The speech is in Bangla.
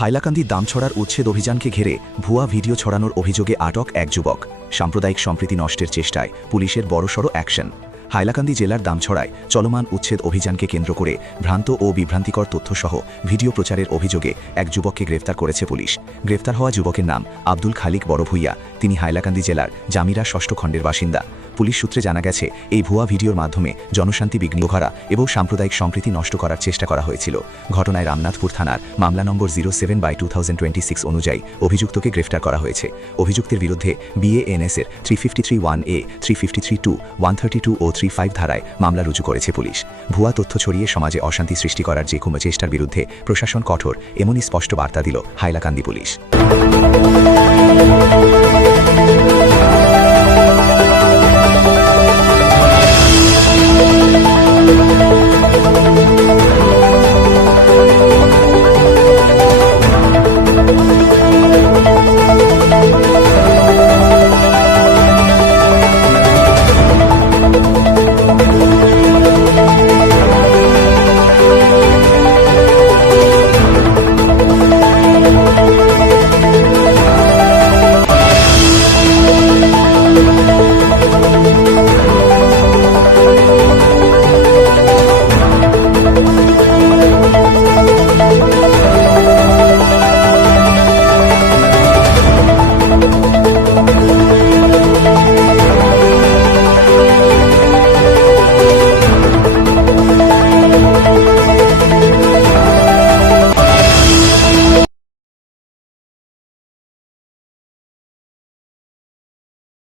হাইলাকান্দির দামছড়ার উচ্ছেদ অভিযানকে ঘিরে ভুয়া ভিডিও ছড়ানোর অভিযোগে আটক এক যুবক। সাম্প্রদায়িক সম্প্রীতি নষ্টের চেষ্টায় পুলিশের বড়সড় অ্যাকশন। হাইলাকান্দি জেলার দামছড়ায় চলমান উচ্ছেদ অভিযানকে কেন্দ্র করে ভ্রান্ত ও বিভ্রান্তিকর তথ্যসহ ভিডিও প্রচারের অভিযোগে এক যুবককে গ্রেফতার করেছে পুলিশ। গ্রেফতার হওয়া যুবকের নাম আব্দুল খালিক বড়ভূইয়া। তিনি হাইলাকান্দি জেলার জামিরা ষষ্ঠ খণ্ডের বাসিন্দা। পুলিশ সূত্রে জানা গেছে, এই ভুয়া ভিডিওর মাধ্যমে জনশান্তি বিঘ্ন করা এবং সাম্প্রদায়িক সম্প্রীতি নষ্ট করার চেষ্টা করা হয়েছিল। ঘটনায় রামনাথপুর থানার মামলা নম্বর 07/2026 অনুযায়ী অভিযুক্তকে গ্রেফতার করা হয়েছে। অভিযুক্তের বিরুদ্ধে BANS-এর 353(1)A, 353(2), 132 ও 35 ধারায় মামলা রুজু করেছে পুলিশ। ভুয়া তথ্য ছড়িয়ে সমাজে অশান্তি সৃষ্টি করার যে কোনো চেষ্টার বিরুদ্ধে প্রশাসন কঠোর, এমনই স্পষ্ট বার্তা দিল হাইলাকান্দি পুলিশ।